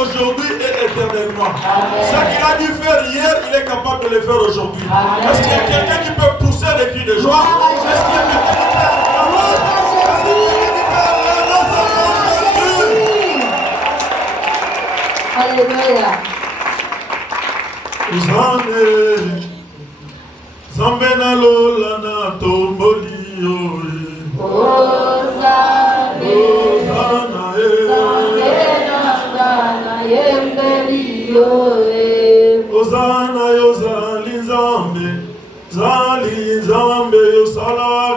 aujourd'hui et éternellement. Ce qu'il a dû faire hier, il est capable de le faire aujourd'hui. Est-ce qu'il y a quelqu'un qui peut pousser des cris de joie? Est-ce qu'il y a quelqu'un qui peut Alléluia. Uzane, Zambena lola na tomboli oe. Ozane, Zambena yembeli oe. Ozana yo zali Zambe, zali Zambe yo sala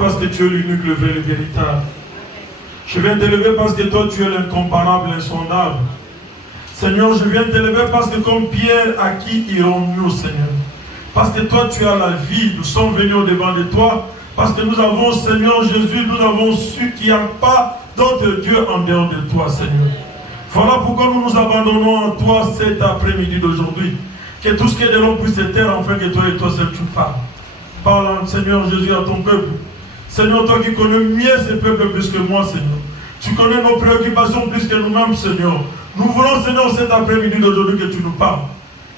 Parce que tu es l'unique, le vrai, le véritable. Je viens t'élever parce que toi tu es l'incomparable, l'insondable. Seigneur, je viens t'élever parce que comme Pierre, à qui irons-nous, Seigneur? Parce que toi tu as la vie, nous sommes venus au devant de toi. Parce que nous avons, Seigneur Jésus, nous avons su qu'il n'y a pas d'autre Dieu en dehors de toi, Seigneur. Voilà pourquoi nous nous abandonnons en toi cet après-midi d'aujourd'hui. Que tout ce qui est de l'homme puisse se taire, afin que toi et toi seul tu parles. Parle, Seigneur Jésus, à ton peuple. Seigneur, toi qui connais mieux ce peuple plus que moi, Seigneur. Tu connais nos préoccupations plus que nous-mêmes, Seigneur. Nous voulons, Seigneur, cet après-midi d'aujourd'hui que tu nous parles.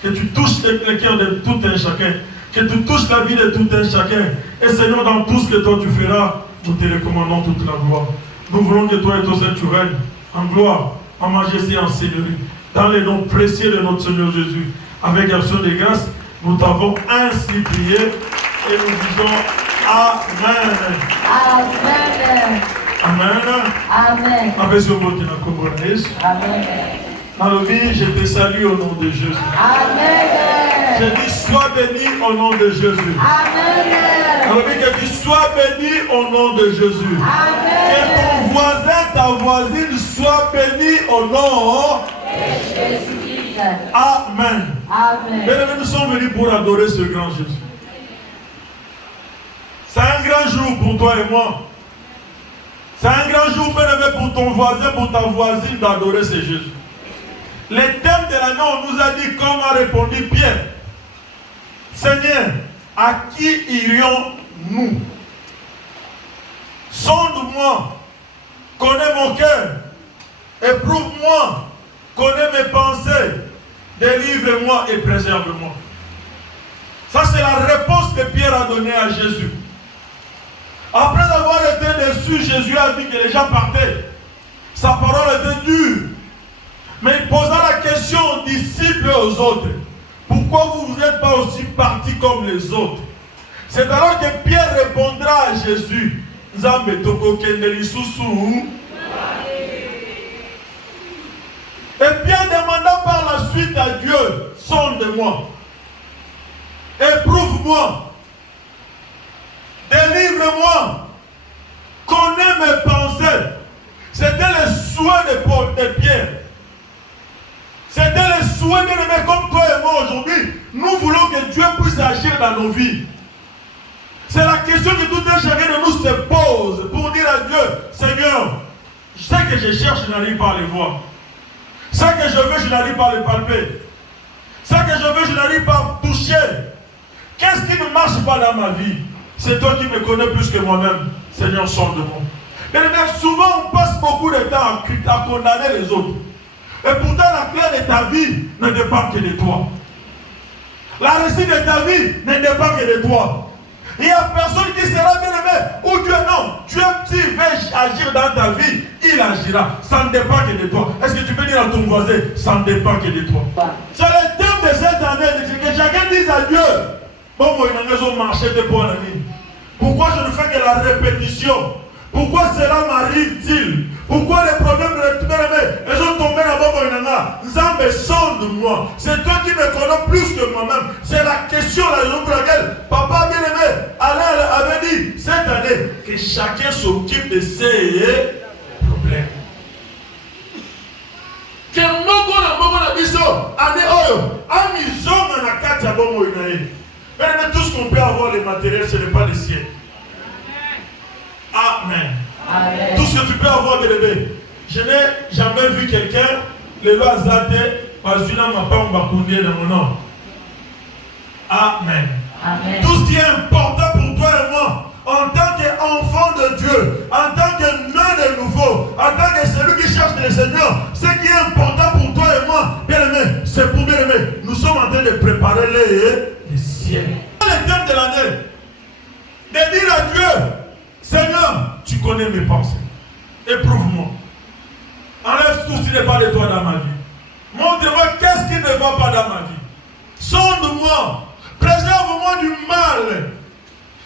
Que tu touches les cœurs de tout un chacun. Que tu touches la vie de tout un chacun. Et Seigneur, dans tout ce que toi tu feras, nous te recommandons toute la gloire. Nous voulons que toi et toi seul tu règnes en gloire, en majesté, en seigneurie. Dans les noms précieux de notre Seigneur Jésus. Avec action de grâce, nous t'avons ainsi prié et nous disons Amen. Amen. Amen. Amen. Amen. Amen. Je te salue au nom de Jésus. Amen. Je dis sois béni au nom de Jésus. Amen. Alors que tu sois béni au nom de Jésus. Amen. Que ton voisin, ta voisine soit béni au nom de Jésus. Amen. Amen. Bien-aimés, nous sommes venus pour adorer ce grand Jésus. C'est un grand jour pour toi et moi. C'est un grand jour, bien-aimé, pour ton voisin, pour ta voisine, d'adorer ce Jésus. Les thèmes de l'année, on nous a dit, comme a répondu Pierre. Seigneur, à qui irions-nous? Sonde-moi, connais mon cœur, éprouve-moi, connais mes pensées, délivre-moi et préserve-moi. Ça, c'est la réponse que Pierre a donnée à Jésus. Après avoir été déçu, Jésus a dit que les gens partaient. Sa parole était dure. Mais il posa la question aux disciples et aux autres. Pourquoi vous n'êtes pas aussi partis comme les autres? C'est alors que Pierre répondra à Jésus. Et Pierre demanda par la suite à Dieu, sonde-moi, éprouve-moi, délivre-moi, connais mes pensées. C'était le souhait de Pierre. C'était le souhait de mes comme toi et moi aujourd'hui. Nous voulons que Dieu puisse agir dans nos vies. C'est la question que tout un chacun de nous se pose pour dire à Dieu, Seigneur, je sais que je cherche, je n'arrive pas à les voir. Ce que je veux, je n'arrive pas à le palper. Ce que je veux, je n'arrive pas à toucher. Qu'est-ce qui ne marche pas dans ma vie? C'est toi qui me connais plus que moi-même. Seigneur, sonde-moi. Mais souvent, on passe beaucoup de temps à condamner les autres. Et pourtant, la clé de ta vie ne dépend que de toi. La réussite de ta vie ne dépend que de toi. Il n'y a personne qui sera bien aimé. Ou Dieu, non. Dieu, s'il veut agir dans ta vie, il agira. Ça ne dépend que de toi. Est-ce que tu peux dire à ton voisin, ça ne dépend que de toi? C'est le thème de cette année. C'est que chacun dise à Dieu, bon, moi, ils ont marché de bonne année. Pourquoi je ne fais que la répétition? Pourquoi cela m'arrive-t-il? Pourquoi les problèmes de bien-aimé, ils ont tombé là-bas, Nzambe, sonde-moi. C'est toi qui me connais plus que moi-même. C'est la question, la raison pour laquelle Papa bien-aimé Alain avait dit cette année que chacun s'occupe de ses problèmes. Que mon biso, année oyo, amizonga na kati ya bongo inaye. Mais tout ce qu'on peut avoir, les matériels, ce n'est pas le ciel. Amen. Amen. Tout ce que tu peux avoir, bébé. Je n'ai jamais vu quelqu'un, le loi zate, parce que je n'ai pas dans mon nom. Amen. Amen. Tout ce qui est important pour toi et moi, en tant qu'enfant de Dieu, en tant que barrer les ciels. Le thème de l'année, de dire à Dieu, Seigneur, tu connais mes pensées. Éprouve-moi. Enlève tout ce qui n'est pas de toi dans ma vie. Montre-moi qu'est-ce qui ne va pas dans ma vie. Sonde-moi. Préserve-moi du mal.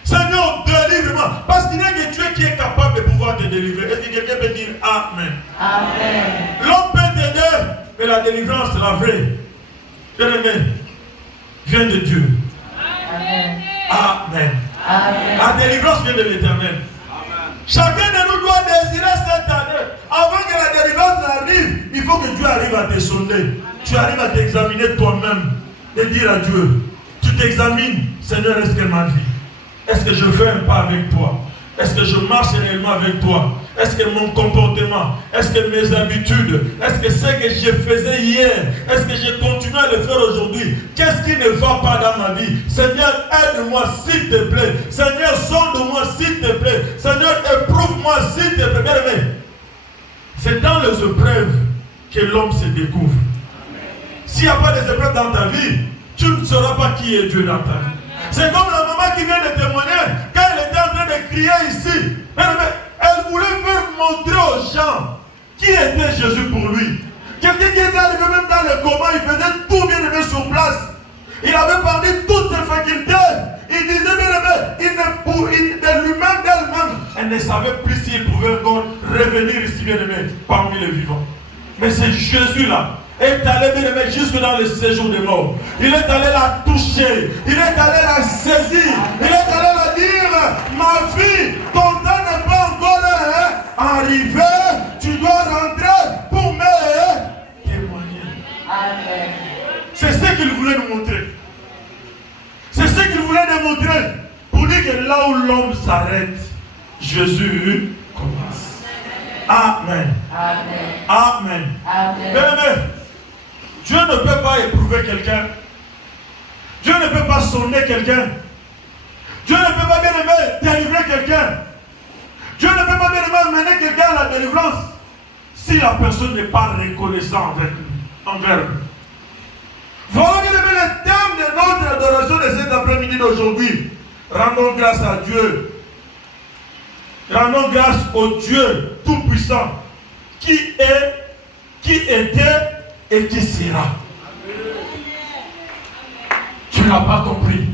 Seigneur, délivre-moi. Parce qu'il n'y a que Dieu qui est capable de pouvoir te délivrer. Est-ce que quelqu'un peut dire Amen? Amen. L'homme peut t'aider, mais la délivrance, la vraie, bien-aimé, vient de Dieu. Amen. Amen. Amen. La délivrance vient de l'Éternel. Chacun de nous doit désirer cette année. Avant que la délivrance arrive, il faut que Dieu arrive à te sonder. Tu arrives à t'examiner toi-même. Et dire à Dieu, tu t'examines, Seigneur, est-ce que ma vie, est-ce que je fais un pas avec toi? Est-ce que je marche réellement avec toi? Est-ce que mon comportement, est-ce que mes habitudes, est-ce que ce que je faisais hier, est-ce que je continue à le faire aujourd'hui? Qu'est-ce qui ne va pas dans ma vie? Seigneur, aide-moi s'il te plaît. Seigneur, sonde-moi s'il te plaît. Seigneur, éprouve-moi s'il te plaît. Bien aimé, c'est dans les épreuves que l'homme se découvre. S'il n'y a pas des épreuves dans ta vie, tu ne sauras pas qui est Dieu dans ta vie. C'est comme la maman qui vient de témoigner, quand elle était en train de crier ici, elle voulait faire montrer aux gens qui était Jésus pour lui. Quelqu'un qui était arrivé même dans le coma, il faisait tout bien aimé sur place. Il avait parlé toutes ses facultés. Il disait bien aimé, de lui-même, d'elle-même, elle ne savait plus s'il pouvait encore revenir ici bien aimé parmi les vivants. Mais c'est Jésus-là est allé bien aimé jusque dans le séjour des morts. Il est allé la toucher. Il est allé la saisir. Il est allé la dire, ma fille, ton temps n'est pas encore arrivé. Tu dois rentrer pour me témoigner. Amen. C'est ce qu'il voulait nous montrer. C'est ce qu'il voulait démontrer. Pour dire que là où l'homme s'arrête, Jésus commence. Amen. Amen. Amen. Amen. Bien aimé, Dieu ne peut pas éprouver quelqu'un. Dieu ne peut pas sonner quelqu'un. Dieu ne peut pas bien aimé délivrer quelqu'un. Dieu ne peut pas bien aimé mener quelqu'un à la délivrance si la personne n'est pas reconnaissante envers lui. Voilà bien aimé le thème de notre adoration de cet après-midi d'aujourd'hui. Rendons grâce à Dieu. Rendons grâce au Dieu Tout-Puissant qui est, qui était et qui sera. Tu n'as pas compris.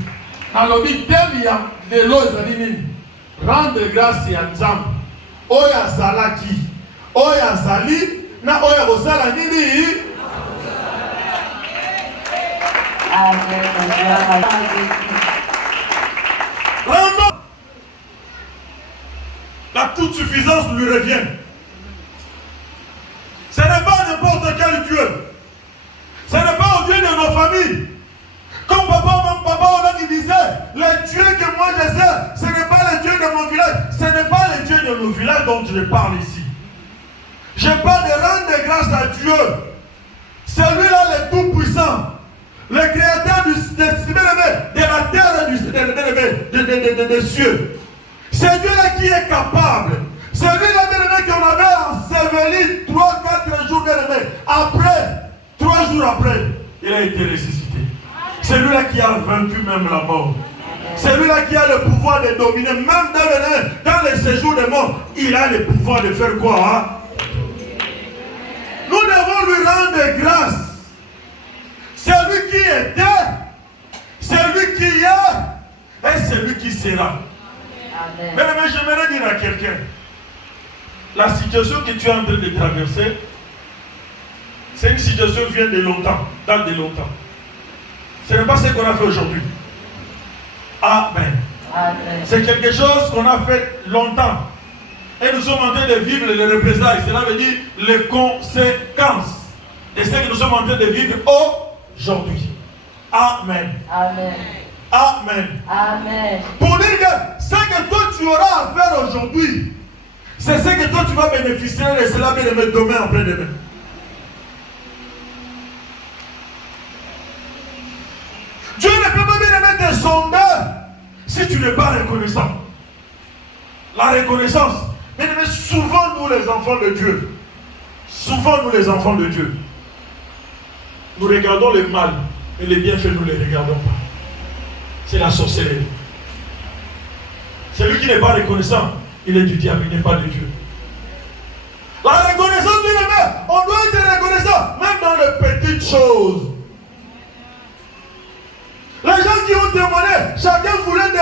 Alors, il y a de l'eau, rendre grâce à Nzambe. Oya Zalaki. Oya Zali. Na Oya Rosala Nini. Rendons. La toute suffisance lui revient. Ce n'est pas n'importe quel Dieu. Ce n'est pas au Dieu de nos familles. Comme papa qui disait, le Dieu que moi je sais, ce n'est pas le Dieu de mon village. Ce n'est pas le Dieu de nos villages dont je parle ici. Je parle de rendre grâce à Dieu. Celui-là le Tout-Puissant. Le Créateur de la terre et des cieux. C'est Dieu-là qui est capable. Celui-là, bien-aimé, qu'on avait enseveli 3-4 jours, bien-aimé. Après, 3 jours après, il a été ressuscité. Celui-là qui a vaincu même la mort. Celui-là qui a le pouvoir de dominer, même dans les séjours des morts, il a le pouvoir de faire quoi? Hein? Nous devons lui rendre grâce. Celui qui était, celui qui est, et celui qui sera. Mais j'aimerais dire à quelqu'un, la situation que tu es en train de traverser, c'est une situation qui vient de longtemps, dans de longtemps. Ce n'est pas ce qu'on a fait aujourd'hui. Amen. C'est quelque chose qu'on a fait longtemps. Et nous sommes en train de vivre les représailles. Cela veut dire les conséquences de ce que nous sommes en train de vivre aujourd'hui. Amen. Amen. Amen. Amen. Pour dire que ce que toi tu auras à faire aujourd'hui, c'est ce que toi tu vas bénéficier de cela bien aimé demain après-demain. Dieu ne peut pas bien aimé te sonder si tu n'es pas reconnaissant. La reconnaissance. Bien aimé, souvent nous les enfants de Dieu, nous regardons le mal Et les bienfaits, nous ne les regardons pas. C'est la sorcellerie. Celui qui n'est pas reconnaissant, il est du diable, il n'est pas de Dieu. La reconnaissance du bien, on doit être reconnaissant, même dans les petites choses. Les gens qui ont témoigné, chacun voulait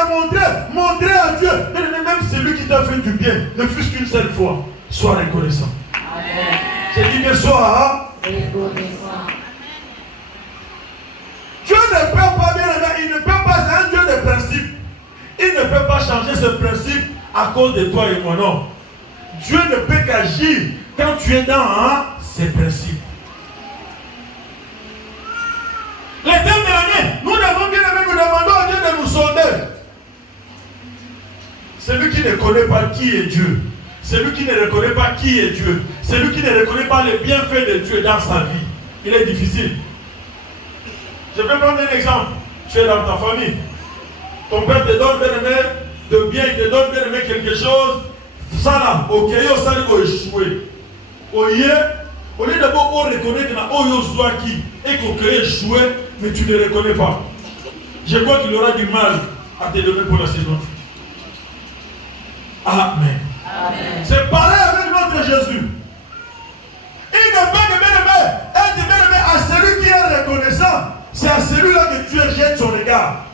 montrer à Dieu. Même celui qui t'a fait du bien, ne fût-ce qu'une seule fois, sois reconnaissant. Amen. J'ai dit que sois Reconnaissant. Dieu ne peut pas bien aimer, il ne peut pas, c'est un Dieu de principe. Il ne peut pas changer ce principe à cause de toi et moi, non. Dieu ne peut qu'agir quand tu es dans ses principes. Les dernières années, nous n'avons bien aimé, nous demandons à Dieu de nous sonder. Celui qui ne connaît pas qui est Dieu, celui qui ne reconnaît pas qui est Dieu, celui qui ne reconnaît pas les bienfaits de Dieu dans sa vie, il est difficile. Je vais prendre un exemple. Tu es dans ta famille. Ton père te donne de bien, il te donne quelque chose. Ça là, ok, ça va échouer. Au lieu d'abord reconnaître que qui et qu'on peut échouer, mais tu ne reconnais pas. Je crois qu'il aura du mal à te donner pour la saison. Amen. Amen. C'est pareil avec notre Jésus. Il ne peut que bien-aimé, être bien-aimé à celui qui est reconnaissant. C'est à celui-là que Dieu jette son regard.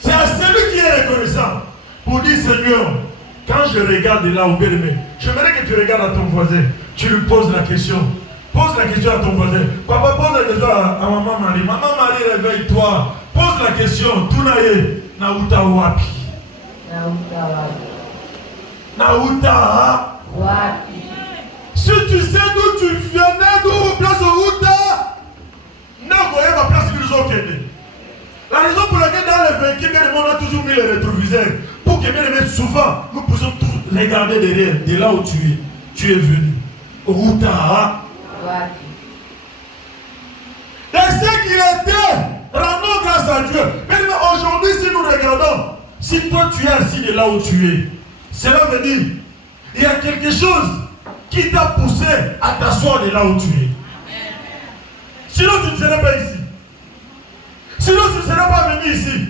C'est à celui qui est reconnaissant. Pour dire, Seigneur, quand je regarde là au bien-aimé, j'aimerais que tu regardes à ton voisin. Tu lui poses la question. Pose la question à ton voisin. Papa, pose la question à maman Marie. Maman Marie, réveille-toi. Pose la question. Tunaye, Nauta wapi? Nauta wapi? Si tu sais d'où tu viens, d'où place au Outa, n'a pas place qu'ils ont quitté. La raison pour laquelle dans les véhicules, on a toujours mis les rétroviseurs. Pour que bien aimé, souvent, nous puissions tous regarder derrière, de là où tu es venu. Au Outa. Et ce qu'il était, rendons grâce à Dieu. Mais aujourd'hui, si nous regardons, si toi tu es assis de là où tu es, cela veut dire, il y a quelque chose qui t'a poussé à t'asseoir de là où tu es. Sinon, tu ne serais pas ici. Sinon, tu ne serais pas venu ici.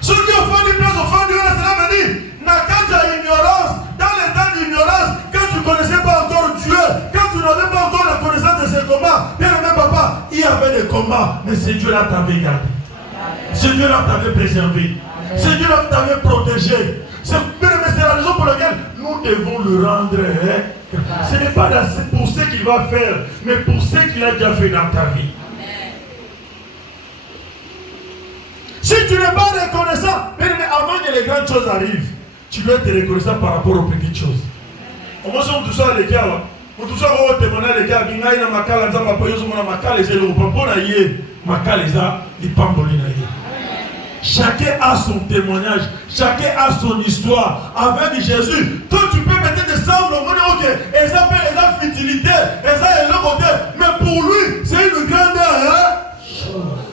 Ceux qui ont fait du place au fond du reste, cela veut dire, quand tu as ignorance, dans les temps d'ignorance, quand tu ne connaissais pas encore Dieu, quand tu n'avais pas encore la connaissance de ces combats, bien aimé papa, il y avait des combats, mais ce Dieu-là t'avait gardé. Ce Dieu-là t'avait préservé. Ce Dieu-là t'avait protégé. C'est la raison pour laquelle nous devons le rendre. Ce n'est pas pour ce qu'il va faire, mais pour ce qu'il a déjà fait dans ta vie. Si tu n'es pas reconnaissant, mais avant que les grandes choses arrivent, tu dois être reconnaissant par rapport aux petites choses. On va se tout ça les gars. On tout ça va témoigner les gars. Il y a un makala, il y a un makala, il y a un makala, il y a un makala, il y a un chacun a son témoignage, chacun a son histoire avec Jésus. Toi, tu peux peut-être descendre au monde, ok, et ça fait la futilité, et ça est le côté, mais pour lui, c'est une grande chose.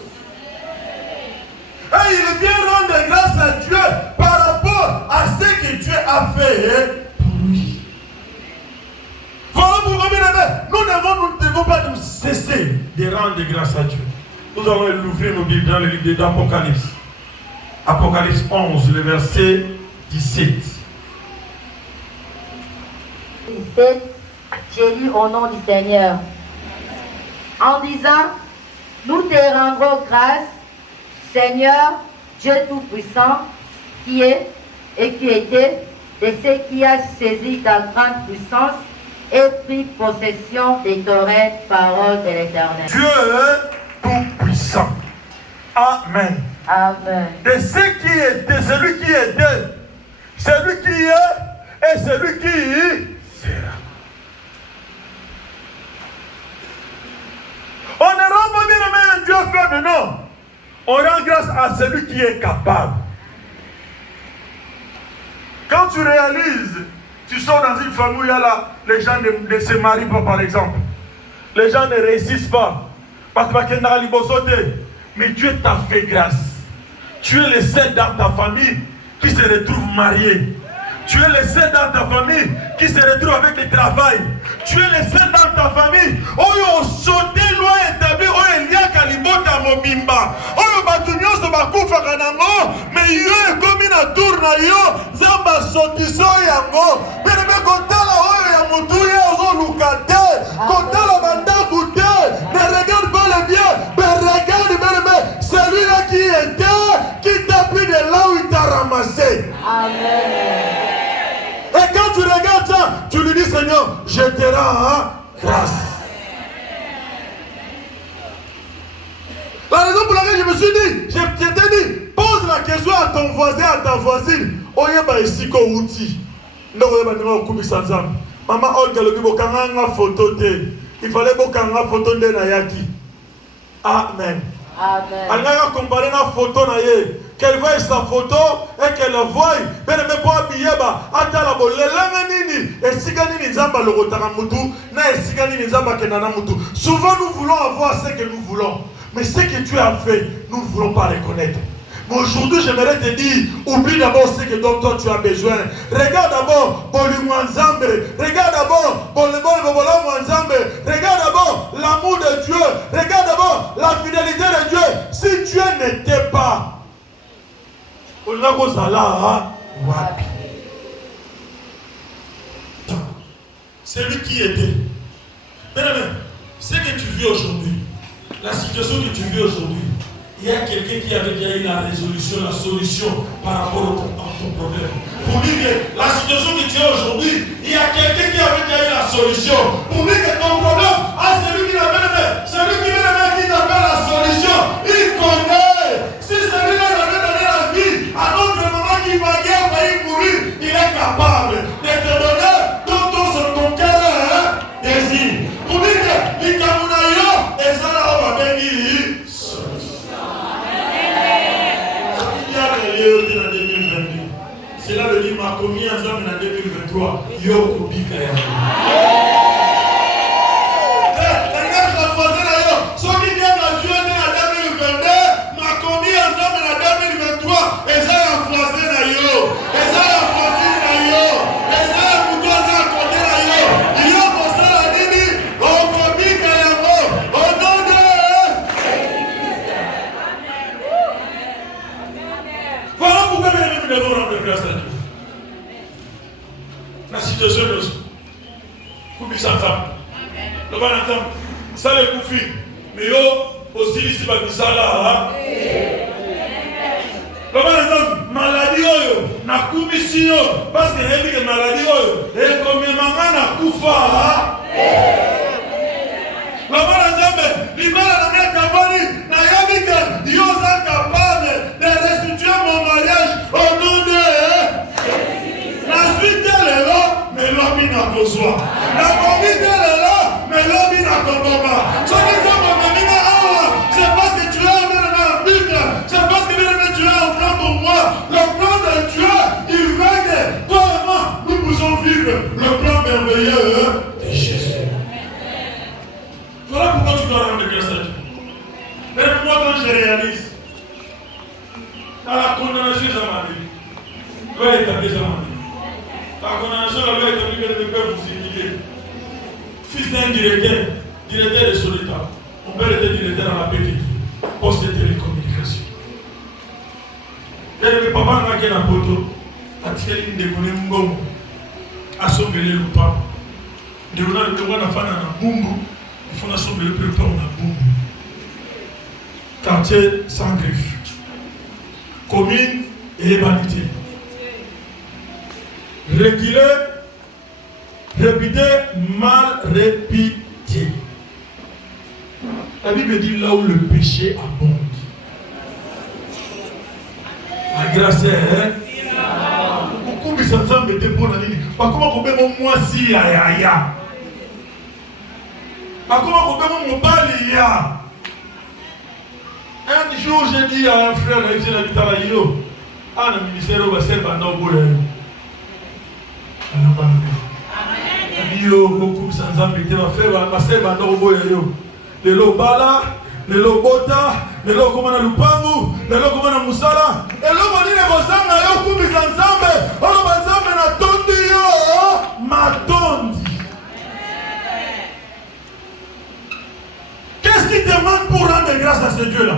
Et il vient rendre grâce à Dieu par rapport à ce que Dieu a fait pour lui. Voilà pourquoi, nous ne devons pas nous cesser de rendre grâce à Dieu. Nous allons ouvrir nos Bibles dans le livre d'Apocalypse. Apocalypse 11, le verset 17. 17, j'ai lu au nom du Seigneur. En disant, nous te rendrons grâce, Seigneur, Dieu Tout-Puissant, qui est et qui était, de ce qui a saisi ta grande puissance et pris possession des torrents, parole de l'Éternel. Dieu Tout-Puissant. Amen. Amen. De ce qui était, celui qui était, celui qui est et celui qui sera. On ne rend pas bien aimé un Dieu faible, non. On rend grâce à celui qui est capable. Quand tu réalises, tu sors dans une famille où il y a là, les gens ne se marient pas par exemple. Les gens ne réussissent pas. Parce que mais Dieu t'a fait grâce. Tu es le seul dans ta famille qui se retrouve marié. Tu es le seul dans ta famille qui se retrouve avec le travail. Tu es le seul dans ta famille. Oyo sauté loin établi. Oyo liya kalibota mobimba. Oyo batunyo so bakufa kanango. Mais yo e komi na tour na yo. Zamba sotiso yango. Bene me kotala oyo ya mutu ya ozo lukate. Kotala bandaku te. Ne regarde pas le bien. Mais regarde bien. Celui-là qui était, qui t'a pris de là où il t'a ramassé. Amen. Et quand tu regardes ça, tu lui dis Seigneur, je te rends grâce. La raison pour laquelle je me suis dit, je t'ai dit, pose la question à ton voisin, à ta voisine. Oyeba ici ko outil. Ndoko yeba ndima okubi sanzam. Maman Olga lobi bokanga photo te. Il fallait bokanga photo de na yaki. Amen. Amen. Elle a comparé la photo na ye. Qu'elle voie sa photo et qu'elle la voie. Ben ne pas habiller ba. Atala bo lelanga nini. Et sigani ni zamba logotara mutu. Na et sigani ni zamba kenana mutu. Souvent nous voulons avoir ce que nous voulons. Mais ce que tu as fait, nous ne voulons pas reconnaître. Mais aujourd'hui, j'aimerais te dire, oublie d'abord ce que dont toi tu as besoin. Regarde d'abord Bolumwanzambe. Regarde d'abord Bolumwanzambe. Regarde d'abord l'amour de Dieu. Regarde d'abord la fidélité de Dieu. Si Dieu n'était pas, c'est lui qui était. Mais ce que tu vis aujourd'hui, la situation que tu vis aujourd'hui, il y a quelqu'un qui avait déjà eu la résolution, la solution par rapport à ton problème. Pour dire que la situation que tu as aujourd'hui, il y a quelqu'un qui avait déjà eu la solution. Pour dire que ton problème, celui qui l'avait celui qui t'appelle la solution, il connaît. Si celui-là avait donné la vie à notre maman qui va failli mourir, il est capable de te donner ton cœur désir. Pour dire que les Kamunayo, et ça là, on va bénir. C'est là le livre m'a commis ensemble en 2023. Yo Kubika ya. La voisine là, ceux qui viennent à juin en 2022, m'a commis ensemble en 2023. Et ça la voisine là yo. Et ça la voisine là yo. Et ça la bouton à côté là yo. Yo pour ça la dini. On Kubika ya mort. Au nom de. Voilà pourquoi nous devons rendre grâce à Dieu. La situation de Koubi Santam. Le Banatam, ça le Koufi. Mais yo, aussi, ici, ça là. Le Banatam, maladie, na Koubi Sino, parce que elle dit que maladie, et comme maman na Koufa. Le Banatam, l'Ibala n'a pas cavani, n'a pas dit, yo, est capable de restituer mon mariage au nom de. La suite est là, mais l'homme n'a pas besoin. La conduite est là, mais l'homme n'a pas besoin. C'est parce que tu as un but, c'est parce que tu as un plan pour moi. Le plan de Dieu, il veut que toi et moi, nous puissions vivre le plan merveilleux de Jésus. Voilà pourquoi tu dois rendre grâce à Dieu. Mais moi, quand je réalise, dans la condamnation de ma vie, loi établie dans ma vie. La condamnation de la loi établie que ne peut vous humilier. Fils d'un directeur de Solita, mon père était directeur à la petite poste de télécommunication. Et le papa n'a qu'un poto, a tiré une déconne mbongo, a sauvé le lupa. De l'on a le droit de faire un bumbu, il faut sauver le peu de temps à bumbu. Quartier sans griffe. Commune et humanité. Réguler, répéter, mal répéter. La Bible dit là où le péché abonde. La grâce est. Beaucoup de gens étaient bons à dire. Comment on peut moi si ya. Comment on peut mon bali ya. Un jour j'ai dit à un frère, il habite à la Ilo. Ah, le ministère va servir à nos bourreaux. Yo beaucoup sans ambité ma frère ma sœur va no boya yo le lobala le lobota le lokomana lupangu le lokomana musala et le bonine bosanga yo kubi ensemble olo banzambe na Matondi. Qu'est-ce qui te manque pour rendre grâce à ce Dieu-là?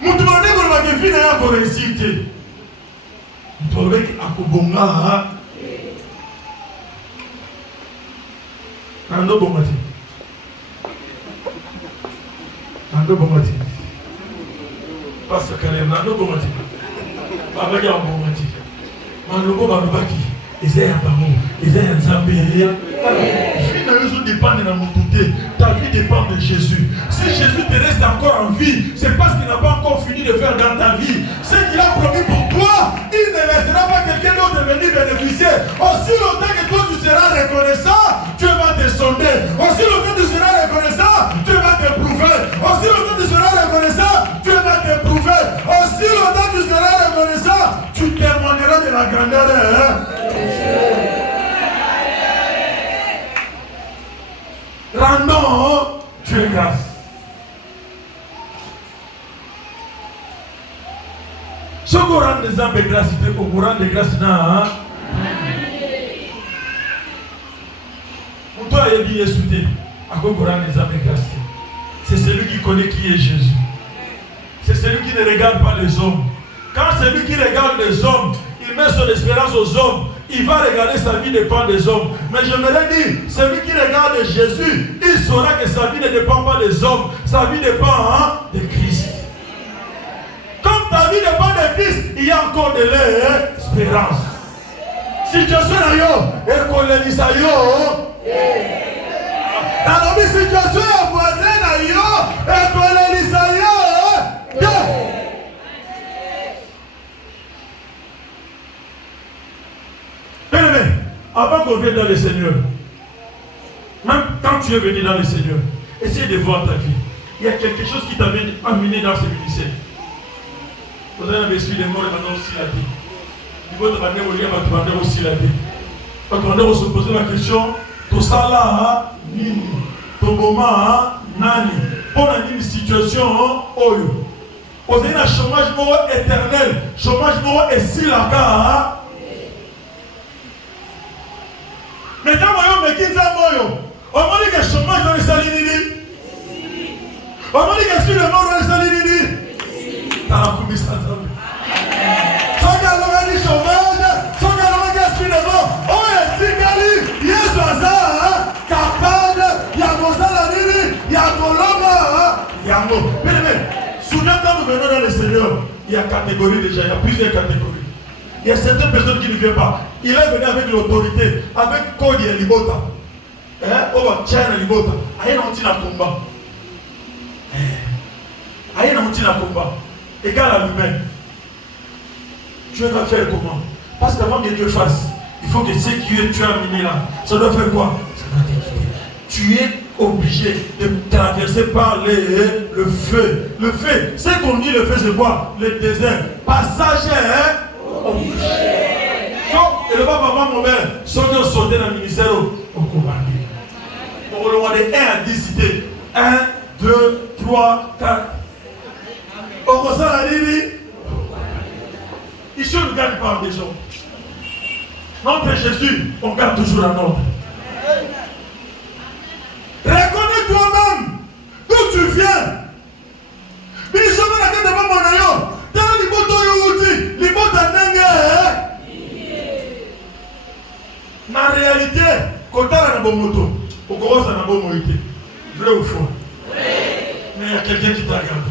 Moutoumane pour la défini à la réussite. Moutoumane à Koubonga. Nando Bomati. Nando Bomati. Parce que les Nando Bomati. Babaki en Bomati. Nando Bomati. Ils ont un parole. Ils ont un zambé. Ta vie dépend de Jésus. Si Jésus te reste encore en vie, c'est parce qu'il n'a pas encore fini de faire dans ta vie. Ce qu'il a promis pour toi, il ne laissera pas quelqu'un d'autre venir bénéficier. Aussi longtemps que toi tu seras reconnaissant, Dieu va te sonder. Aussi longtemps que tu seras reconnaissant, Dieu va t'éprouver. Aussi longtemps que tu seras reconnaissant, Dieu va t'éprouver. Aussi longtemps que tu seras reconnaissant, tu témoigneras de la grandeur de Dieu. Rendons Dieu grâce. Ce qu'on rend des âmes de grâce, c'est qu'on rend des grâces. Pour toi, il y a dit Yesouté. À quoi qu'on rend des âmes de grâce? C'est celui qui connaît qui est Jésus. C'est celui qui ne regarde pas les hommes. Quand celui qui regarde les hommes, il met son espérance aux hommes. Il va regarder sa vie dépend des hommes. Mais je me l'ai dit, celui qui regarde Jésus, il saura que sa vie ne dépend pas des hommes. Sa vie dépend de Christ. Comme ta vie dépend de Christ, il y a encore de l'espérance. Si tu es là, et qu'on le dise à dans la situation voisine, et qu'on le dise à avant qu'on vienne dans le Seigneur, même quand tu es venu dans le Seigneur, essaye de voir ta vie. Il y a quelque chose qui t'a amené dans ce ministère. Vous avez un esprit de mort et maintenant aussi la vie. Il faut demander aussi la vie. Quand on se poser la question, tout ça là, nini, tout moment, nani, pour une situation, oyo. Vous avez un chômage éternel, chômage est si là-bas. Mais quand on me quitte ça, on m'a dit que le chômage dans les salines. On m'a dit que si le mort dans les salines. Dans la commission. Sans qu'elle ait dit chômage, sans qu'elle ait dit esprit de mort, on est tigali, il y a Zaza, Kapad, il y a Mosalanini, il y a Colomba, il y a Mo. Mais souviens quand nous venons dans le Seigneur, il y a catégories déjà, il y a plusieurs catégories. Il y a certaines personnes qui ne viennent pas. Il est venu avec l'autorité, avec Kodi et Libota. On va tirer Libota. Aïe, on tient le combat. Aïe, on tient le combat. Égal à lui-même. Dieu va faire comment? Parce qu'avant que Dieu fasse, il faut que ce qui est tu as amené là, ça doit faire quoi? Ça doit t'équiper. Tu es obligé de traverser par le feu. Le feu, ce qu'on dit le feu, c'est quoi? Le désert. Passager, obligé. Et le papa, mon père, sont sautés dans le ministère au combat. On va demander 1 à 10 cités. 1, 2, 3, 4. On ressent la ligne. Ici, on ne gagne pas des gens. Notre Jésus, on garde toujours un ordre. Reconnais toi-même d'où tu viens. En réalité, quand tu as un bon moto, on commence à un bon moïté. Vrai ou faux? Mais il y a quelqu'un qui t'a gardé.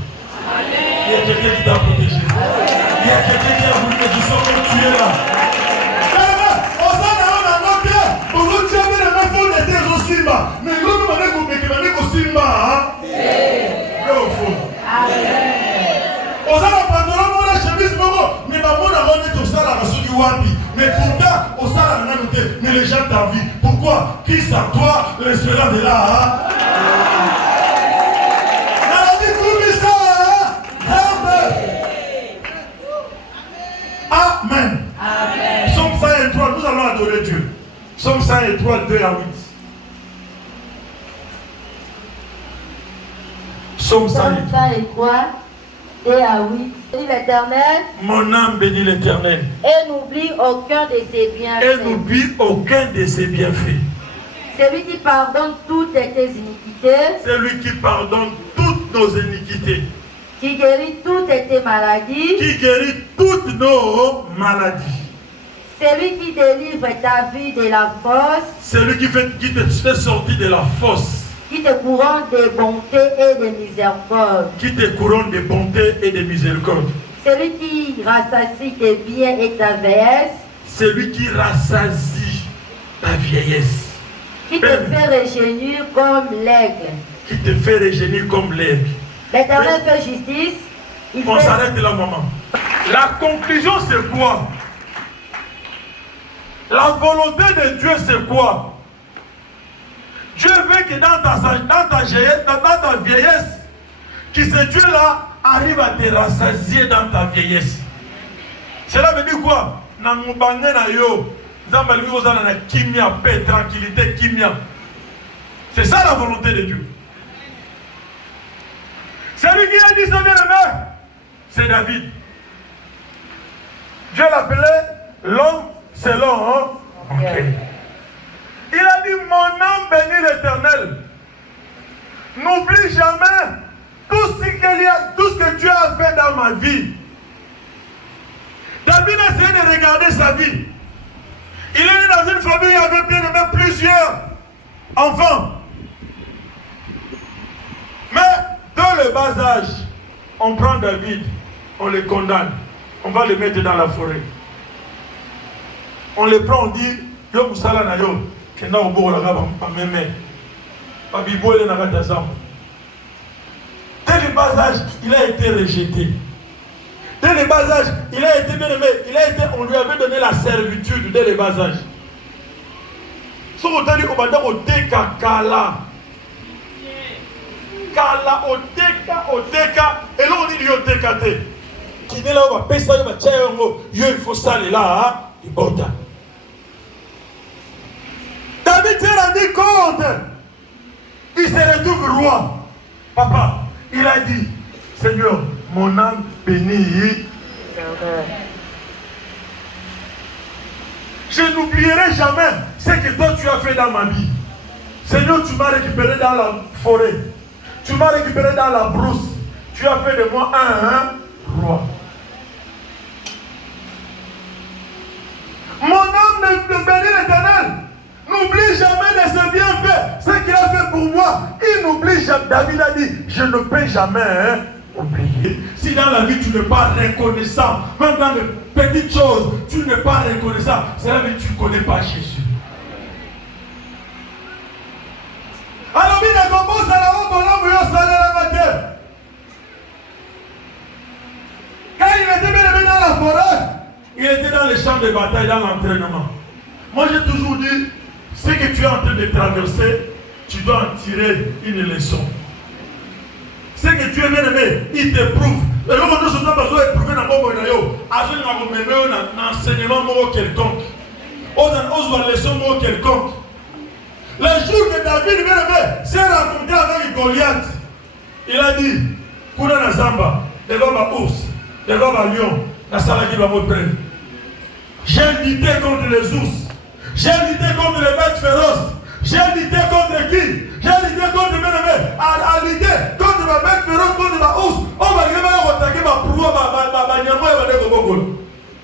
Il y a quelqu'un qui t'a protégé. Il y a quelqu'un qui a voulu que tu sois comme tu es là. Mais nous, on est au Simba. Vrai ou faux? On a la pantalon, on a la chemise, mais on a tout ça là, du Wabi. Mais pourtant, on s'en a noté, mais les gens t'envient. Pourquoi? Qui ça toi, l'espérance de là? Amen. Amen. Psaume 103, nous allons adorer Dieu. Psaume 103, 2 à 8. Psaume 103, 2 à 8. Bénis l'Éternel. Mon âme bénit l'Éternel. Et n'oublie aucun de ses bienfaits. Et n'oublie aucun de ses bienfaits. C'est lui qui pardonne toutes tes iniquités. C'est lui qui pardonne toutes nos iniquités. Qui guérit toutes tes maladies. Qui guérit toutes nos maladies. C'est lui qui délivre ta vie de la fosse. C'est lui qui te fait sortir de la fosse. Qui te couronne de bonté et de miséricorde. Qui te couronne de bonté et de miséricorde. C'est lui qui rassasie tes biens et ta vieillesse. C'est lui qui rassasie ta vieillesse. Qui te fait rajeunir comme l'aigle. Qui te fait rajeunir comme l'aigle. L'Éternel fait justice. On s'arrête là, maman. La conclusion, c'est quoi? La volonté de Dieu, c'est quoi? Dieu veut que dans ta vieillesse, que ce Dieu-là arrive à te rassasier dans ta vieillesse. Cela veut dire quoi? Tranquillité, kimia. C'est ça la volonté de Dieu. C'est lui qui a dit ce bien-aimé. C'est David. Dieu l'appelait l'homme selon. Okay. Il a dit, mon âme bénit l'Éternel. N'oublie jamais tout ce que Dieu a fait dans ma vie. David a essayé de regarder sa vie. Il est né dans une famille où il y avait bien aimé plusieurs enfants. Mais dans le bas âge, on prend David, on le condamne, on va le mettre dans la forêt. On le prend, on dit, yo musala na yo, kena obo la gaba pa meme. Pa bibole na gata zam. Dès le bas âge, il a été rejeté. Dès le bas âge, il a été bien aimé, on lui avait donné la servitude dès le bas âge. Si on t'a dit qu'on va dire au teka kala. Kala au teka, et là on dit au teka te. Qui n'est là, on va payer ça, il faut ça, là, il bota. David s'est rendu compte. Il se retrouve roi. Papa, il a dit, Seigneur, mon âme bénit. Je n'oublierai jamais ce que toi tu as fait dans ma vie. Seigneur, tu m'as récupéré dans la forêt. Tu m'as récupéré dans la brousse. Tu as fait de moi un roi. Mon âme bénit l'Éternel. N'oublie jamais de ses bienfaits. Ce qu'il a fait pour moi, il n'oublie jamais. David a dit, je ne peux jamais oublier. Si dans la vie tu n'es pas reconnaissant, même dans les petites choses, tu n'es pas reconnaissant, c'est là que tu ne connais pas Jésus. Alors, quand il était bien aimé dans la forêt, il était dans les champs de bataille, dans l'entraînement. Moi j'ai toujours dit, ce que tu es en train de traverser, tu dois en tirer une leçon. Ce que tu es bien aimé, il t'éprouve. Et là, on a besoin d'éprouver dans mon boyau. Un enseignement quelconque. Une leçon quelconque. Le jour que David bien aimé s'est rencontré avec Goliath, il a dit, Kuna na Zamba, devant ma ours, devant ma lion, la salade va me prendre. J'ai lutté contre les ours. J'ai lutté contre les bêtes féroces. J'ai lutté contre qui? J'ai lutté contre mes amis. À lutté contre ma bête féroce, contre ma ours. On va attaquer ma pouvoir, ma nyama et ma négobogol.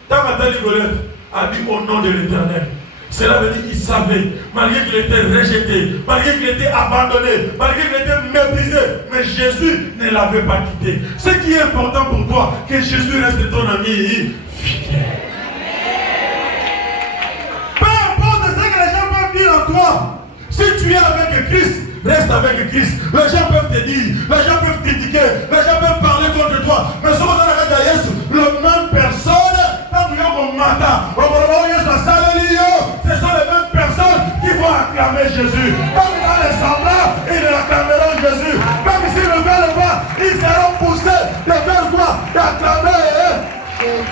Tant que Goliath a dit au nom de l'Éternel. Cela veut dire qu'il savait, malgré qu'il était rejeté, malgré qu'il était abandonné, malgré qu'il était méprisé, mais Jésus ne l'avait pas quitté. Ce qui est important pour toi, que Jésus reste ton ami fidèle. Peu importe ce que les gens peuvent dire en toi, si tu es avec Christ, reste avec Christ. Les gens peuvent te dire, les gens peuvent critiquer, les gens peuvent parler contre toi, mais ce qu'on a avec Jésus, la même personne, ce sont les mêmes personnes qui vont acclamer Jésus. Comme dans les semblants, ils acclameront Jésus. Même s'ils ne veulent pas, ils seront poussés de faire quoi? D'acclamer Jésus.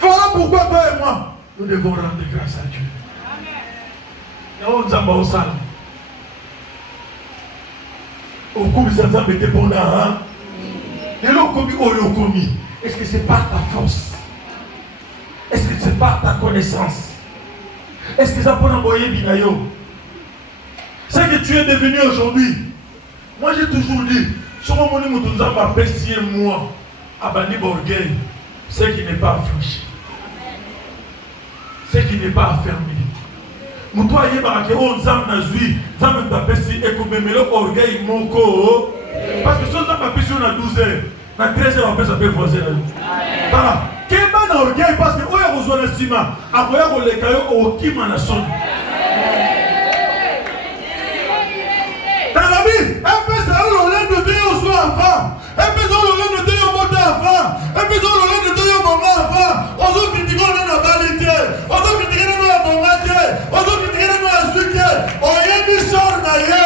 Voilà pourquoi toi et moi, nous devons rendre grâce à Dieu. Au coup, ça nous a été bon là. Et l'okomi, est-ce que c'est par ta force? Est-ce que c'est par ta connaissance? Est-ce que ça peut envoyer Binayo? Ce que tu es devenu aujourd'hui. Moi j'ai toujours dit, sur mon monde nous avons apprécié moi, Abani Borgay, ce qui n'est pas affranchi. Ce qui n'est pas affermi. Moutoua yeba ke on zam na zui, zam na pesi ekomemelo orgueil moko. Parce que si on a pas pesi on a 12 heures, na 13 heures on peut s'appeler voisin. Voilà. Keba na orgueil parce que oya kozwa na sima, akoya koleka yo okima na son. Dans la vie, un peu ça on l'en de Dieu au soir avant. Un peu ça on l'en de Dieu au matin avant. Un peu ça on l'en de Dieu au moment avant. On se critique on a la qualité. On se critique on a la bonté. On se critique on a la suite. On y est mis sur la yé.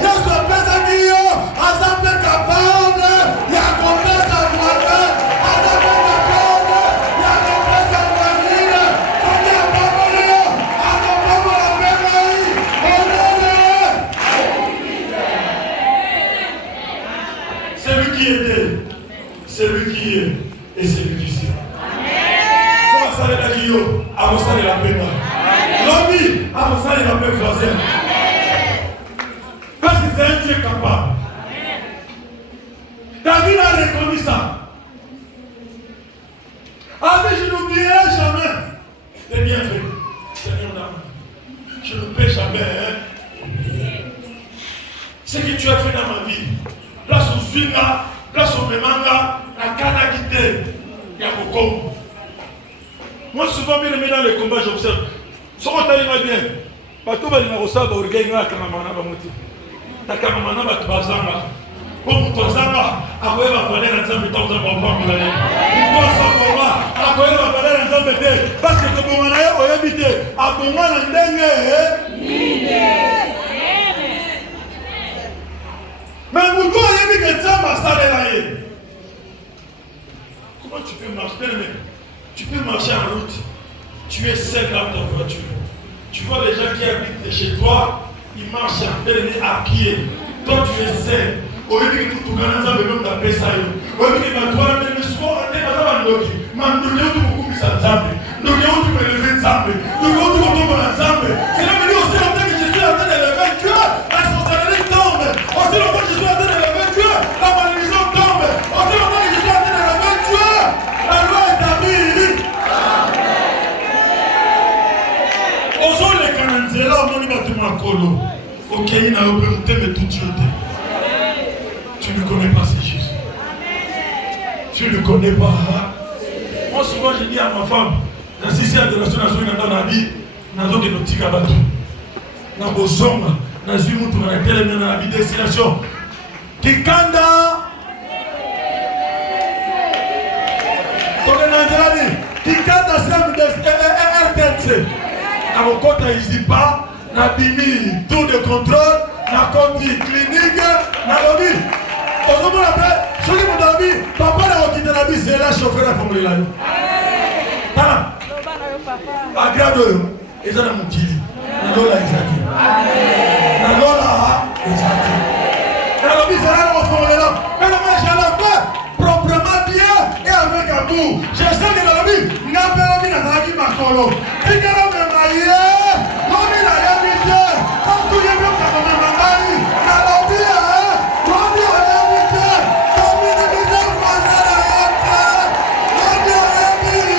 Je suis pas ça qui yo. Assemblée capable. Il y a combien de moyens. Assemblée capable. Il y a combien de moyens. Combien de moyens. Accompagne la pédaille. C'est lui qui est, c'est lui qui est, et c'est lui qui sait. Faut ça la Rio, avant ça la paix. L'homme, avant ça la paix voisine. Parce que c'est un Dieu capable. David a reconnu ça. Ah mais je n'oublierai jamais les bienfaits. Seigneur d'âme, je ne peux jamais. Ce que tu as fait dans ma vie. Place au Zwinga, place au Memanga, la Kanagité, il y a beaucoup. Moi, souvent, bien aimé dans les combats, j'observe. Ce qu'on t'a dit bien, bateau va dire ça, va regarder la Kamamana, va monter. Ta Kamamana va te bazanga. Comme toi, Zanga, après, va parler dans un béton, ça va pas me donner. Toi, ça va pas. Après, va parler dans un béton. Parce que le bon manaïa, on a habité. À bon mais Moutou a dit que ça m'a salé là. Comment tu peux marcher? Tu peux marcher en route. Tu es seul dans ta voiture. Tu vois les gens qui habitent chez toi, ils marchent en dernier à pied. Toi tu es seul. Au lieu que tout le monde a même d'appeler ça. Au lieu que toi même souvent on est pas dans le Mandouliou tu beaucoup ça zambe. Ndouliou tu me lever zambe. Ndouliou tu me tomber zambe. C'est la vidéo aussi longtemps que je suis en train de lever Dieu. La sorcellerie tombe. Aussi longtemps que je suis en train de lever Dieu. La malédiction tombe. Aussi longtemps que je suis en train de lever Dieu. La loi est établie. Aujourd'hui les Cananzela on y va tout makolo. Ok, il n'a pas monté mais tout Dieu. Tu ne connais pas ces Jésus. Tu ne connais pas. Moi souvent je dis à ma femme, dans la sixième adoration, dans la vie, dans la vie, dans la vie, dans la vie, dans la vie, destination. Kikanda. Kikanda c'est RTC. À mon côté, il dit pas, na bimi, tour de contrôle, na côté clinique, na lobby. Au moment après, je dis mon ami, papa n'a quitté la vie, c'est là chauffeur à formuler là. Tala. Agrado, ils ont mon kili. Nalola Isaki. Nalola Isaki. La lobby, c'est là qu'on formuler là. Mais le match à la fin, proprement bien et avec amour. Je sais que dans la vie, n'a pas l'homme dans la vie, ma colo. Si tu as l'homme maillé, l'homme il a habité. Comme tout le monde, ça va me marier. La lobby, l'homme il a habité. Comme il est déjà passé à la rentrée. L'homme il a habité.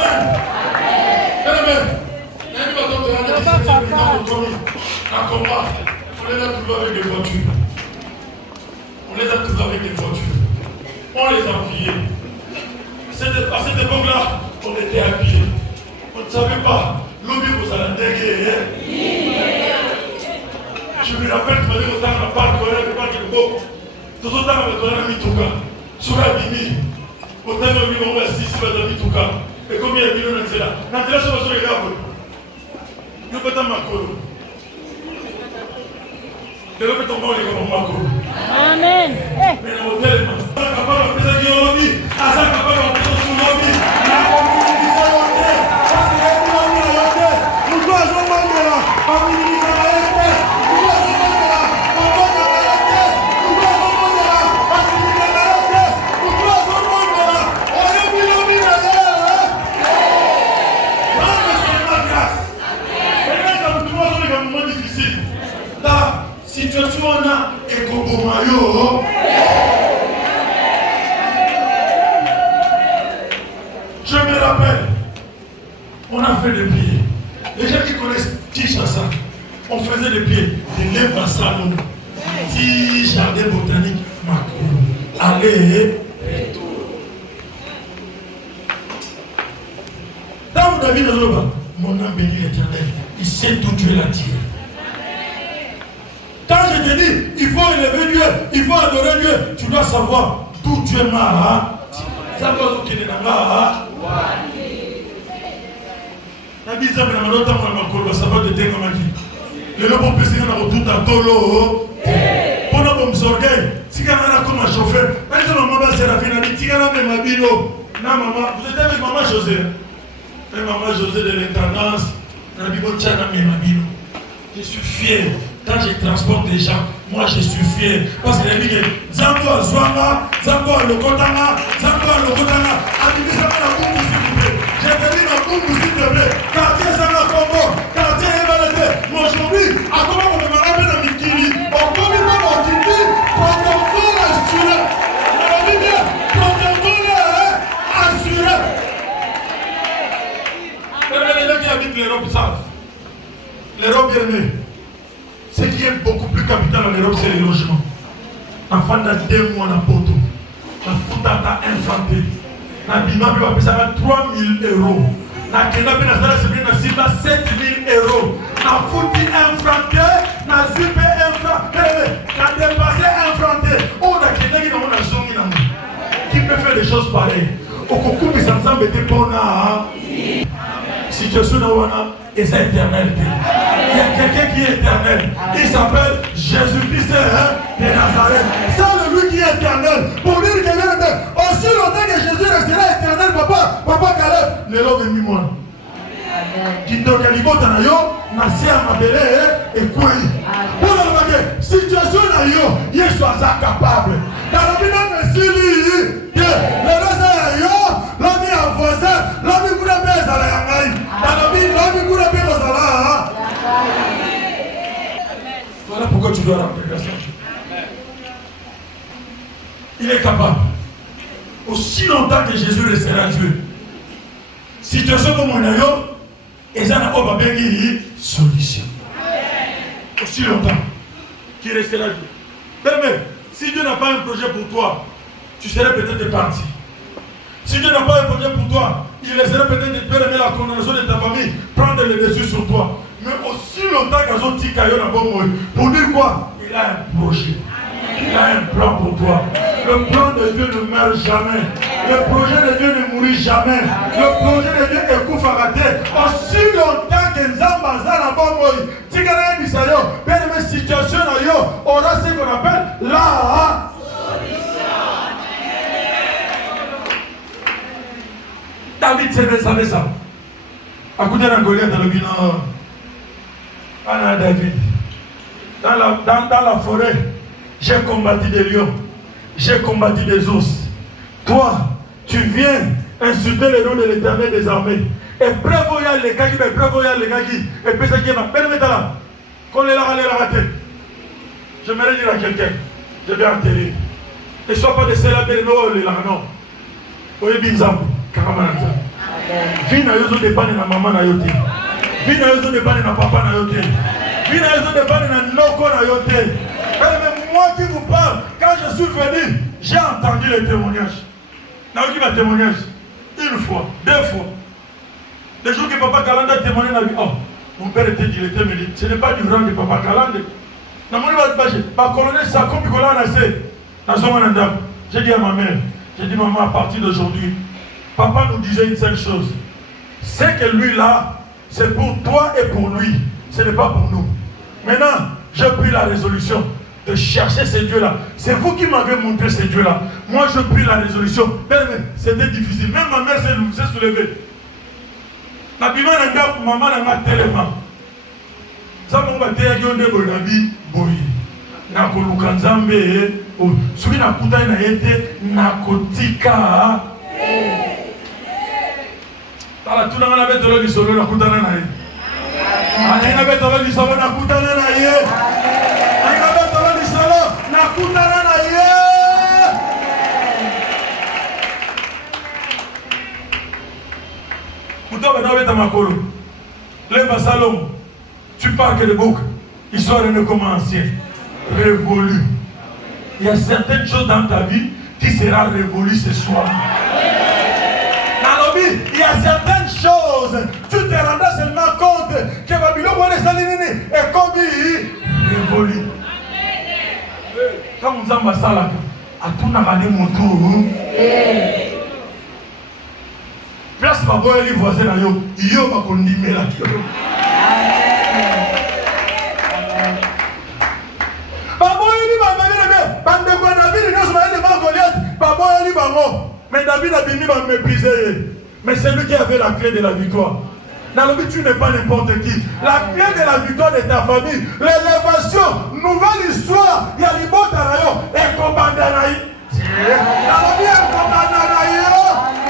Amen. Amen. Un combat, on les a trouvés avec des voitures. On les a trouvés avec des voitures. On les a enviés. À cette époque-là, on était habillés. On ne savait pas. L'homme vous a dégué. Je me rappelle que je me rappelle pas de beau. Tout le temps, on a mis tout cas. Sur la bimi, on a mis 6 tout cas. Et combien de millions de là? Nantela, ça va se regarder. Nous peut-être Makolo. Que l'homme est en mort, il est comme Makolo. Amen. Mais le hôtel, ça n'a pas de présent qui est au lobby. Ça n'a pas de présent sous le lobby. La communauté qui est au lobby. Ça c'est le lobby. Sona et Kobomayo. Je me rappelle, on a fait des pieds. Les gens qui connaissent Kinshasa, on faisait des pieds. De l'Evasalon, petit jardin botanique, Makolo. Allez, dans David, mon âme bénit l'Éternel, il sait d'où Dieu l'a tiré. Quand je te dis, il faut élever Dieu, il faut adorer Dieu, tu dois savoir d'où Dieu m'a tiré. Ça va vous qui est dans la Nabiza na malota mwana makolo sababu de tenga maki. Lelo po pesika na kotuta tolo. Pona bo msorgei, tika na koma chauffeur. Nani maman ba Serafina ni tika na mema bino. Na maman, vous êtes avec maman José. Et maman José de l'intendance, na bibo tchana mema bino. Je suis fier. Quand je transporte des gens, moi je suis fier. Parce que les gens disent Zango à Zwanga, Zango à Lokotanga, Zango à Lokotanga. Abibisa na Bungu s'il vous plaît. Je te dis na Bungu s'il te plaît. Quartier Zanga Congo, quartier Ebalade. Mais aujourd'hui, à comment on me rappelle dans Mikili, on connaît pas mon Kili, protocole assuré. On dit bien, protocole assuré. Les gens qui habitent l'Europe savent. L'Europe bien aimée. Ce qui est beaucoup plus capital en Europe, c'est les logements. Enfant de 2 mois dans Poto, la foutata infantile. Na bima bi wa pesa 3 000 euros. Na kenda pe na sala c'est na simba 7 000 euros. Na fouti infranté, na zipe infranté, na dépassé infranté. On a kenda qui na zongi na. Qui peut faire des choses pareilles? Okoku bi sanzambe te pona. Situation na wana et c'est éternel. Il y a quelqu'un qui est éternel. Il s'appelle Jésus-Christ de Nazareth. C'est lui qui est éternel. Pour dire que aussi longtemps que Jésus restera éternel, papa Caleb, le lot de Mimon. Qui te calibota na yo, nasi amabele et quoi. Pour la situation na yo, il soit capable. Dans la vie de Messie, le reste de yo, l'ami a voisin, l'ami pour la baisse à la yangaï. Dans la vie, l'ami pour la baisse à la. Voilà pourquoi tu dois remplir la santé. Il est capable. Aussi longtemps que Jésus restera Dieu. Situation comme on a eu, et ça n'a pas béni solution. Aussi longtemps qu'il restera Dieu. Permets, si Dieu n'a pas un projet pour toi, tu serais peut-être parti. Si Dieu n'a pas un projet pour toi, il laisserait peut-être de permettre la condamnation de ta famille, prendre le dessus sur toi. Mais aussi longtemps qu'Azon Tikayo n'a pas mouru, pour dire quoi? Il a un projet. Il a un plan pour toi. Le plan de Dieu ne meurt jamais. Le projet de Dieu ne mourit jamais. Le projet de Dieu est coufaraté. Aussi longtemps que Nzambaza n'a pas mouru, Tikana Bisayo, bien de mes situations aura ce qu'on appelle la solution. David savait ça. À côté d'un Goliath dans le bilan, Anna David, dans la forêt, j'ai combattu des lions, j'ai combattu des ours. Toi, tu viens insulter le nom de l'Éternel des armées. Et prévoyez les gars, et puis ça qui est ma peine, là. Qu'on est là, allez la rater. Je me dire à quelqu'un, je vais enterrer. Ne sois pas de cela, non. Oye Binzam, Karamanata. Vie na yozo dépend de maman na yote. Vie na yozo dépend de papa na yote. Vie na yozo dépend de noko na yote. Mais moi qui vous parle, quand je suis venu, j'ai entendu les témoignages. N'a eu ma témoignage une fois, 2 fois. Les jours que papa Kalanda témoignait, n'a dit, oh, mon père était directeur militaire. Ce n'est pas du rang de papa Kalanda. N'a pas colonel Sako Pikola Nassé. J'ai dit à ma mère, j'ai dit, maman, à partir d'aujourd'hui, papa nous disait une seule chose. C'est que lui là, c'est pour toi et pour lui. Ce n'est pas pour nous. Maintenant, j'ai pris la résolution de chercher ces dieux-là. C'est vous qui m'avez montré ces dieux-là. Moi, je pris la résolution. C'était difficile. Même ma mère s'est soulevée. Maman n'a pas tellement. Ça m'a dit que je nakoluka nzambe soki nakutani na ye te nakotika tala tunanga na betolo lisolo nakutana na ye alinga betolo lisolo nakutana na ye alinga betolo Makolo. Les Bassalom. Tu parles de bouc. Histoire de commencer. Révolu. Il y a certaines choses dans ta vie qui sera révolues ce soir. Il y a certaines choses, tu te rendras seulement compte que Babylone est comme révolu. Quand nous avons ça, à tout n'a pas de moto. Place ma boy les voisins là yo va condamner la kilo. Mais David a béni va mépriser. Mais c'est lui qui avait la clé de la victoire. Dans le but, tu n'es pas n'importe qui. La clé de la victoire de ta famille, l'élévation, nouvelle histoire, il y a l'ibot à l'aïo et commandanaï. Dans le but, il y a commandanaï.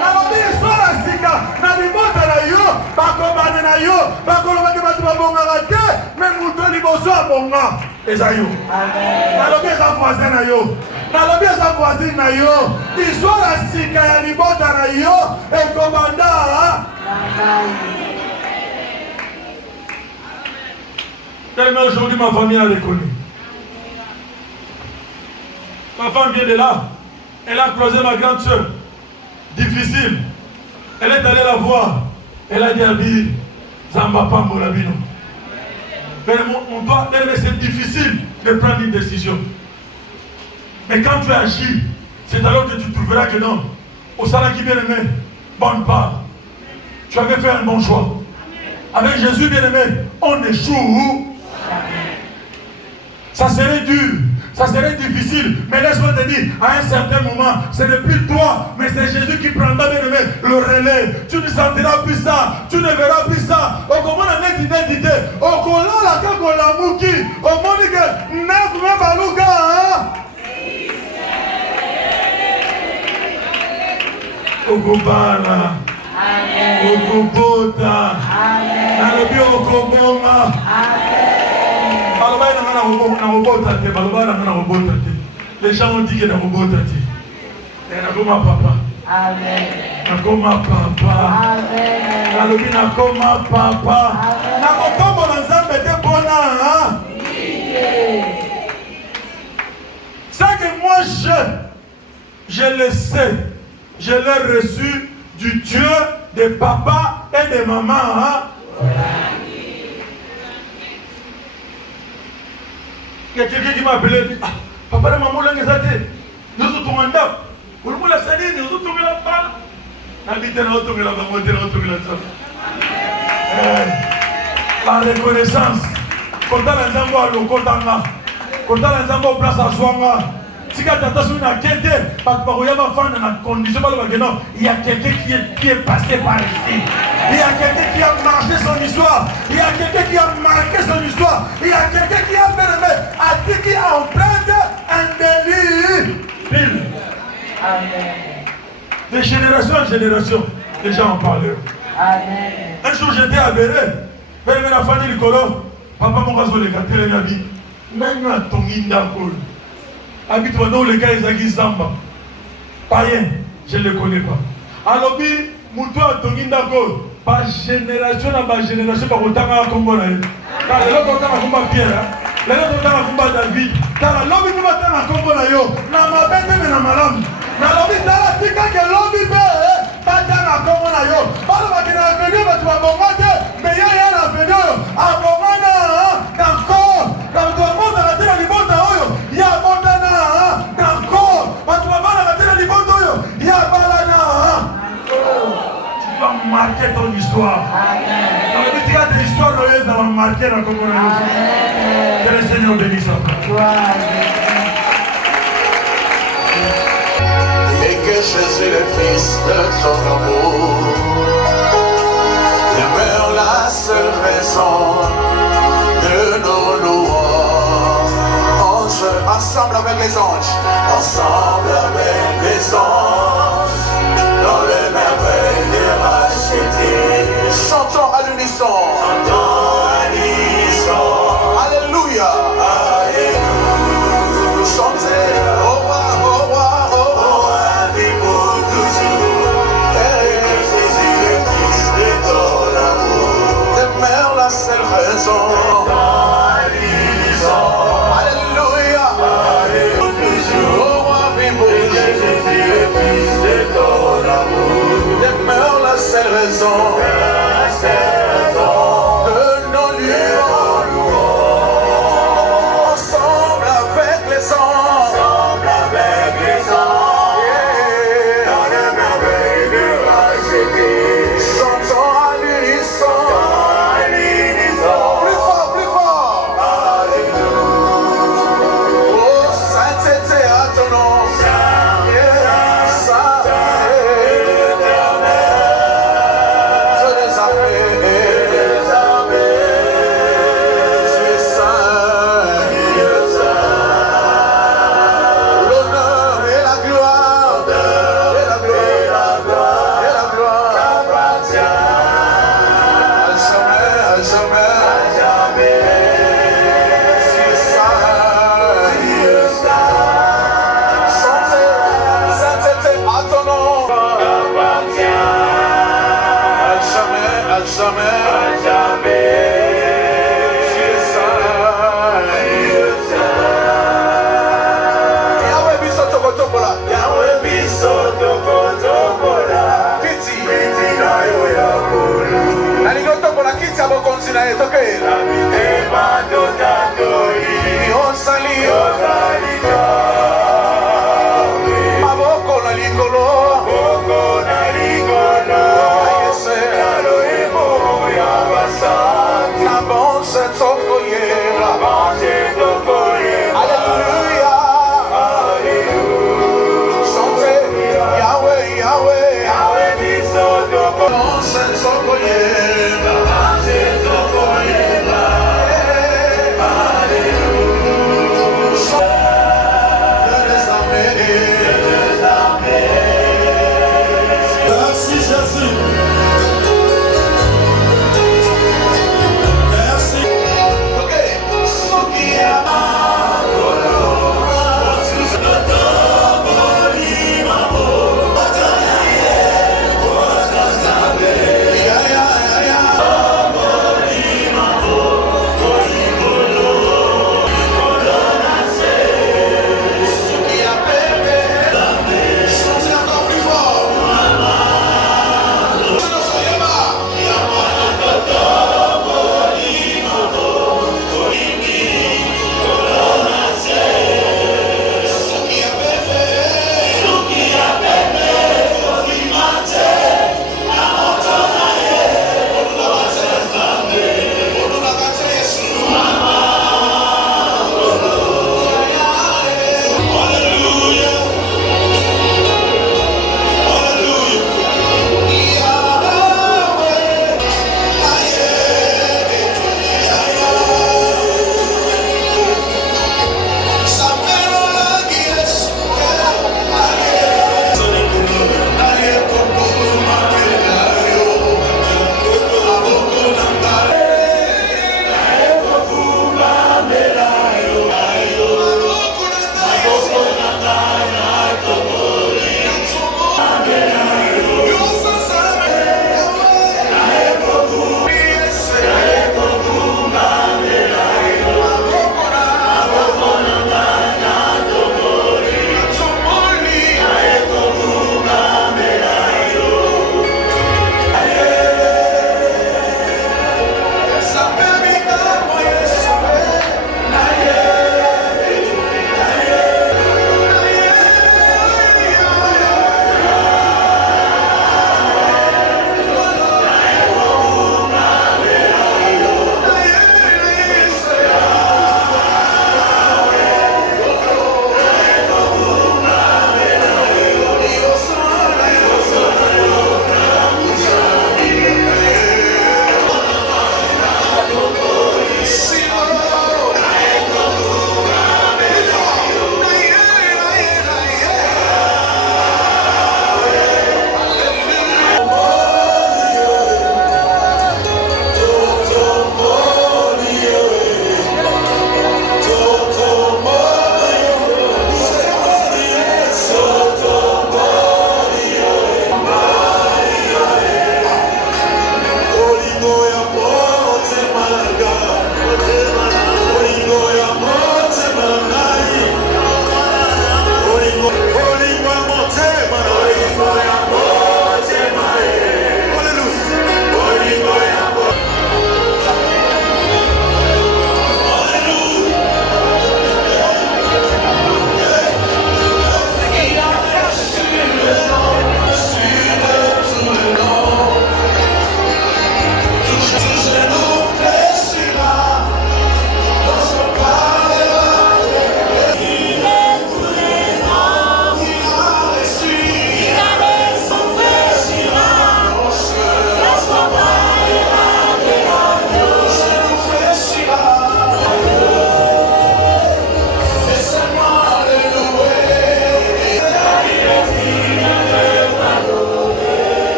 Dans le but, histoire à Sika. Dans l'ibot à l'aïo, pas commandanaï. Pas commandanaï, tu vas bon arrêter. Mais mouton liboso à bon gars. Esaïo. Dans le but, il y a voisin naïo. Nalobi eza voisine na yo histoire ya sika ya libota na yo ekomanda tellement aujourd'hui ma famille a reconnu. Ma femme vient de là, elle a croisé ma grande soeur, difficile, elle est allée la voir, elle a dit à lui Zamba Pambo Labino. Mais c'est difficile de prendre une décision. Mais quand tu agis, c'est alors que tu trouveras que non. Au salaire qui bien aimé, bonne part. Tu avais fait un bon choix. Avec Jésus bien aimé, on échoue. Ça serait dur, ça serait difficile. Mais laisse-moi te dire, à un certain moment, ce n'est plus toi, mais c'est Jésus qui prendra bien aimé le relais. Tu ne sentiras plus ça, tu ne verras plus ça. Au comment on a une identité, au collant la cagoule la mouki, au monique, neuf même balouka. Okobala, Okobota, Nalobi Okoboma, Balobala na robota te, Balobala na robota te. Les gens ont dit que na robota te. Nakoma papa. Amen. Nakoma papa. Amen. Nalobi nakoma papa. Nakokombo na Nzambe te bona. Ça que moi je le sais. Je l'ai reçu du Dieu de papa et de maman. Il y a quelqu'un qui m'a appelé et dit papa et maman, nous sommes tous en dap. Nous sommes tous la balle. La reconnaissance. Quand on a un zambo à l'okotanga, quand on a un zambo place à Swanga. Si quelqu'un il y a quelqu'un qui est passé par ici. Il y a quelqu'un qui a marqué son histoire. Il y a quelqu'un qui a marqué son histoire. Il y a quelqu'un qui a fait qui a emprunté un délit. Amen. De génération en génération, les gens en parlent. Amen. Un jour j'étais à Béré. Béré la famille du Colo. Papa mon gars les gâtés les habits. Même à ton indakol. Habite-moi dans les gars, ils Zamba. Païen, je ne le connais pas. Alors, Moutoua Tongindako, par génération par génération, par autant à Congo. Car les autres ont un Pierre, les autres ont un David. Car la lobby nous va à Congo. La mabette mais la malade. La lobby, dans la tika que lobby, pas à Congo. Pas de la venue, mais tu vas bombarder. Mais il y a la venue. À Bomana, d'accord. Quand tu vas monter à la télé, il y a tu vas marquer ton histoire. Dans le petit cas de l'histoire, tu vas marquer la communauté. Que le Seigneur bénisse. Et que Jésus le Fils de son amour demeure la seule raison de nos louanges. Ensemble avec les anges. Ensemble avec les anges. Dans le merveille de racheter. Chantons à l'unisson. Chantons à l'unisson. Alléluia. Alléluia. Chantez. Au roi, au roi, au roi, vit pour toujours. Et que Jésus le Fils de ton amour saisons. De nos lieux en louange. Ensemble avec les anges. Chantons à l'unisson. Plus fort, plus fort. Oh, sainteté à ton nom. Sa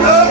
Go!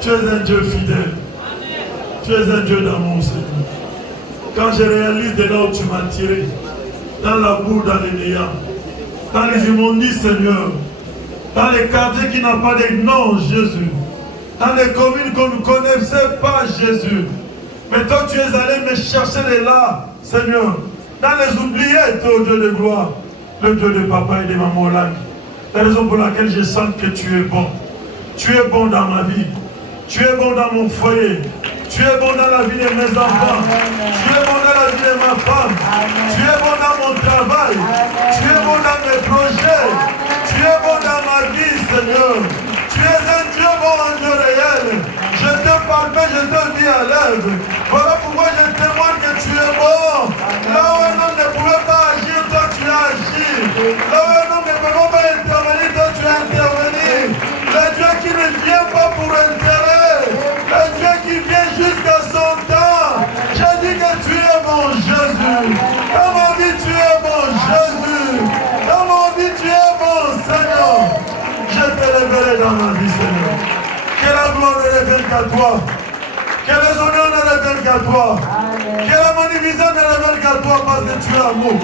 Tu es un Dieu fidèle. Tu es un Dieu d'amour, Seigneur. Quand je réalise de là où tu m'as tiré, dans la boue, dans les néants, dans les immondices, Seigneur, dans les quartiers qui n'ont pas de nom, Jésus, dans les communes qu'on ne connaissait pas, Jésus. Mais toi, tu es allé me chercher de là, Seigneur. Dans les oubliés, toi, Dieu de gloire, le Dieu de papa et de maman Lang. La raison pour laquelle je sens que tu es bon. Tu es bon dans ma vie. Tu es bon dans mon foyer. Tu es bon dans la vie de mes enfants. Amen. Tu es bon dans la vie de ma femme. Amen. Tu es bon dans mon travail. Amen. Tu es bon dans mes projets. Amen. Tu es bon dans ma vie, Seigneur. Tu es un Dieu bon, un Dieu réel. Je te parle, je te dis à l'aide. Voilà pourquoi je témoigne que tu es bon. Amen. Là où un homme ne pouvait pas agir, toi tu as agi. Là où un homme ne pouvait pas intervenir, toi tu as intervenu. Le Dieu qui ne vient pas pour intérêt. Le Dieu qui vient jusqu'à son temps. Je dis que tu es mon Jésus. Dans ma vie, tu es mon Jésus. Dans ma vie, tu es mon Seigneur. Je te révélerai dans ma vie, Seigneur. Que la gloire ne revienne qu'à toi. Que les honneurs ne reviennent qu'à toi. Amen. Que la magnificence ne revienne qu'à toi parce que tu es amour.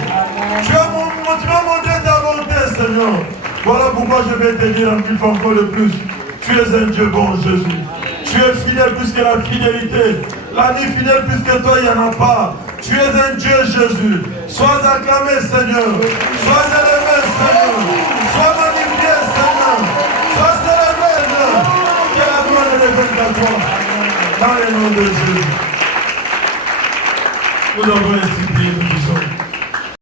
Tu m'as montré ta bonté, Seigneur. Voilà pourquoi je vais te dire encore le plus. Tu es un Dieu bon, Jésus. Tu es fidèle plus que la fidélité. La vie fidèle plus que toi, il n'y en a pas. Tu es un Dieu, Jésus. Sois acclamé, Seigneur. Sois élevé, Seigneur. Sois magnifié, Seigneur. Sois célébré, Seigneur. Que la gloire ne revienne qu'à toi. Dans le nom de Jésus. Nous avons ici.